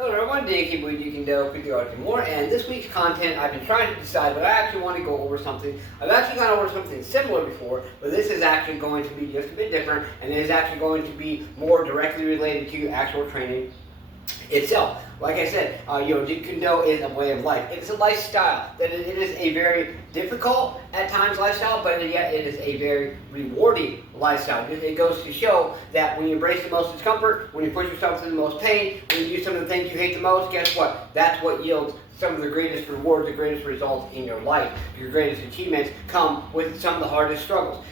Hello everyone, JKD with You Can Do, with you more, and this week's content I've been trying to decide, but I actually want to go over something. I've actually gone over something similar before, but this is actually going to be just a bit different, and it is actually going to be more directly related to actual training itself. Like I said, Jeet is a way of life. It's a lifestyle. That it is a very difficult at times lifestyle, but yet it is a very rewarding lifestyle. It goes to show that when you embrace the most discomfort, when you push yourself through the most pain, when you do some of the things you hate the most, guess what? That's what yields some of the greatest rewards, the greatest results in your life. Your greatest achievements come with some of the hardest struggles.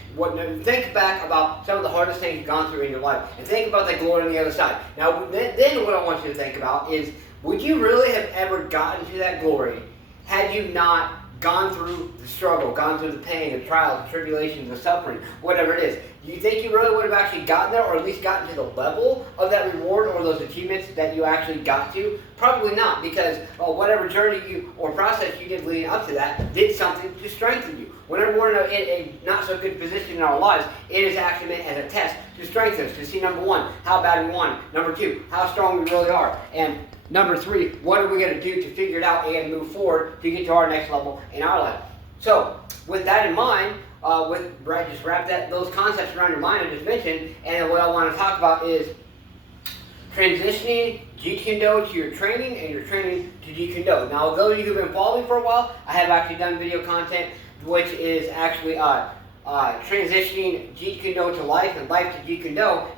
Think back about some of the hardest things you've gone through in your life, and think about that glory on the other side. Now, then what I want you to think about is, would you really have ever gotten to that glory had you not gone through the struggle, gone through the pain, the trials, the tribulations, the suffering, whatever it is? Do you think you really would have actually gotten there, or at least gotten to the level of that reward or those achievements that you actually got to? Probably not, because whatever journey you or process you did leading up to that did something to strengthen you. Whenever we're in a not so good position in our lives, it is actually meant as a test to strengthen us, to see, number one, how bad we want it, number two, how strong we really are, and number three, what are we going to do to figure it out and move forward to get to our next level in our life. So, with that in mind, just wrap those concepts around your mind I just mentioned, and what I want to talk about is transitioning Jeet to your training and your training to Jeet. Now, those of you who've been following for a while, I have actually done video content which is actually transitioning Jeet to life and life to Jeet,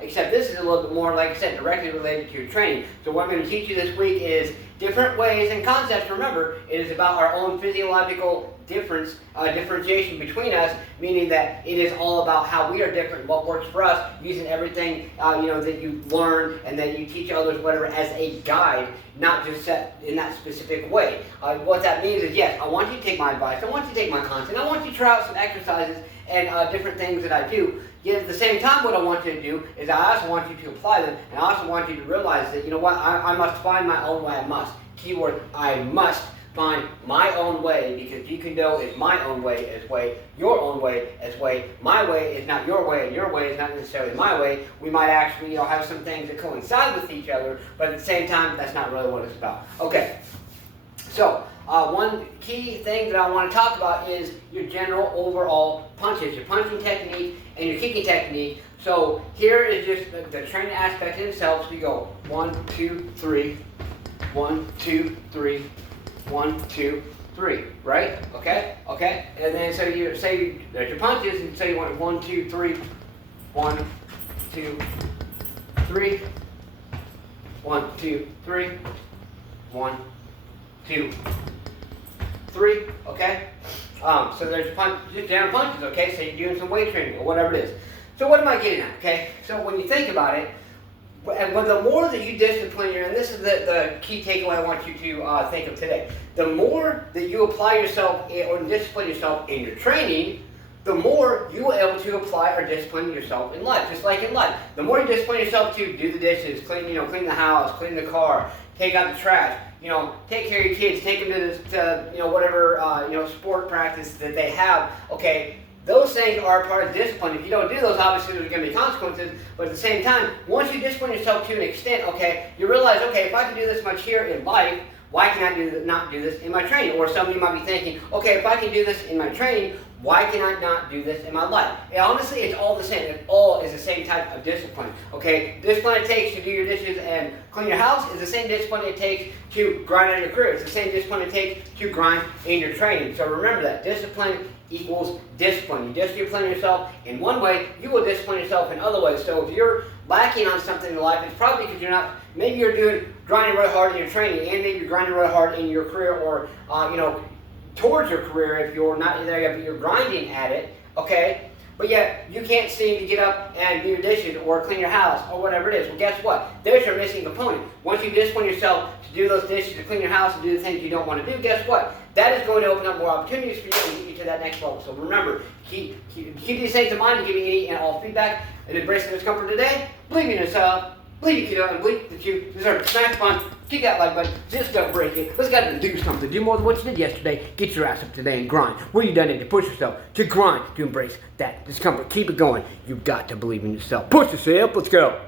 except this is a little bit more, like I said, directly related to your training. So what I'm going to teach you this week is different ways and concepts. Remember, it is about our own physiological differentiation between us, meaning that it is all about how we are different, what works for us, using everything that you learn and that you teach others, whatever, as a guide, not just set in that specific way. What that means is, yes, I want you to take my advice, I want you to take my content, I want you to try out some exercises and different things that I do. Yet at the same time, what I want you to do is I also want you to apply them, and I also want you to realize that, you know what, I must find my own way. I must. Keyword, I must find my own way, because Jeet is my own way as way, your own way as way. My way is not your way, and your way is not necessarily my way. We might actually have some things that coincide with each other, but at the same time, that's not really what it's about. Okay, so one key thing that I want to talk about is your general overall punches, your punching technique and your kicking technique. So here is just the training aspect in itself. So we go 1, 2, 3, 1, 2, 3, 1, 2, 3, right? Okay? And then so you say there's your punches, and say you want 1, 2, 3, 1, 2, 3, 1, 2, 3, 1, 2, 3, okay? So there's just down punches, okay? So you're doing some weight training or whatever it is. So what am I getting at, okay? So when you think about it, and the more that you discipline and this is the key takeaway I want you to think of today, the more that you apply yourself or discipline yourself in your training, the more you will be able to apply or discipline yourself in life. Just like in life, the more you discipline yourself to do the dishes, clean the house, clean the car, take out the trash, take care of your kids, take them to whatever sport practice that they have. Okay, those things are a part of discipline. If you don't do those, obviously there's going to be consequences. But at the same time, once you discipline yourself to an extent, okay, you realize, okay, if I can do this much here in life, why can I not do this in my training? Or somebody might be thinking, okay, if I can do this in my training, why can I not do this in my life? And honestly, it's all the same. It all is the same type of discipline. Okay, discipline it takes to do your dishes and clean your house is the same discipline it takes to grind on your career. It's the same discipline it takes to grind in your training. So remember that discipline equals discipline. You discipline yourself in one way, you will discipline yourself in other ways. So if you're lacking on something in life, it's probably because you're not. Maybe you're grinding really hard in your training, and maybe you're grinding really hard in your career, or towards your career if you're not there yet, but you're grinding at it, okay? But yet, you can't seem to get up and do your dishes or clean your house or whatever it is. Well, guess what? There's your missing component. Once you discipline yourself to do those dishes, to clean your house, and do the things you don't want to do, guess what? That is going to open up more opportunities for you and get you to that next level. So remember, keep these things in mind to give you any and all feedback and embrace the discomfort today. Believe in yourself. Believe you can do it, and believe that you deserve to smash fun. Kick that like button. Just don't break it. Let's go and do something. Do more than what you did yesterday. Get your ass up today and grind. What you done it to push yourself to grind, to embrace that discomfort. Keep it going. You've got to believe in yourself. Push yourself. Let's go.